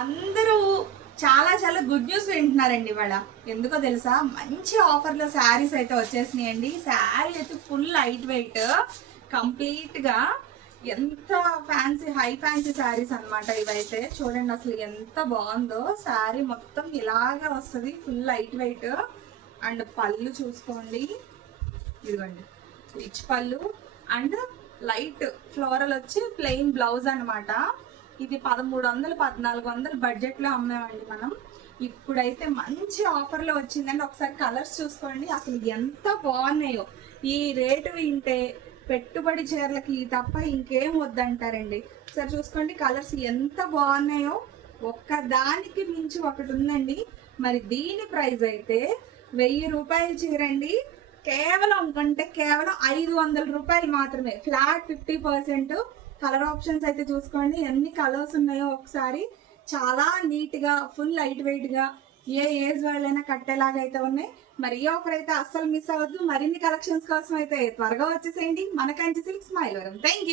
అందరూ చాలా చాలా గుడ్ న్యూస్ వింటున్నారండి ఇవాళ. ఎందుకో తెలుసా, మంచి ఆఫర్లో శారీస్ అయితే వచ్చేసినాయండి. శారీ అయితే ఫుల్ లైట్ వెయిట్, కంప్లీట్గా ఎంత ఫ్యాన్సీ హై ఫ్యాన్సీ శారీస్ అనమాట. ఇవైతే చూడండి అసలు ఎంత బాగుందో. శారీ మొత్తం ఇలాగే వస్తుంది, ఫుల్ లైట్ వెయిట్. అండ్ పళ్ళు చూసుకోండి, ఇదిగోండి రిచ్ పళ్ళు అండ్ లైట్ ఫ్లోరల్ వచ్చి ప్లెయిన్ బ్లౌజ్ అనమాట. ఇది 1300 1400 బడ్జెట్లో అమ్మామండి మనం. ఇప్పుడైతే మంచి ఆఫర్లో వచ్చిందండి. ఒకసారి కలర్స్ చూసుకోండి అసలు ఎంత బాగున్నాయో. ఈ రేటు వింటే పెట్టుబడి చీరలకి తప్ప ఇంకేం వద్దంటారండి. ఒకసారి చూసుకోండి కలర్స్ ఎంత బాగున్నాయో. ఒక్కదానికి మించి ఒకటి ఉందండి. మరి దీని ప్రైస్ అయితే 1000 రూపాయల చీరండి. కేవలం 500 రూపాయలు మాత్రమే, ఫ్లాట్ 50%. కలర్ ఆప్షన్స్ అయితే చూసుకోండి ఎన్ని కలర్స్ ఉన్నాయో ఒకసారి. చాలా నీట్గా ఫుల్ లైట్ వెయిట్గా ఏ ఏజ్ వాళ్ళైనా కట్టేలాగా అయితే ఉన్నాయి. మరి ఈ ఆఫర్ అయితే అస్సలు మిస్ అవ్వద్దు. మరిన్ని కలెక్షన్స్ కోసం అయితే త్వరగా వచ్చేసేయండి మన Kanchi silks Mylavaram. Thank you.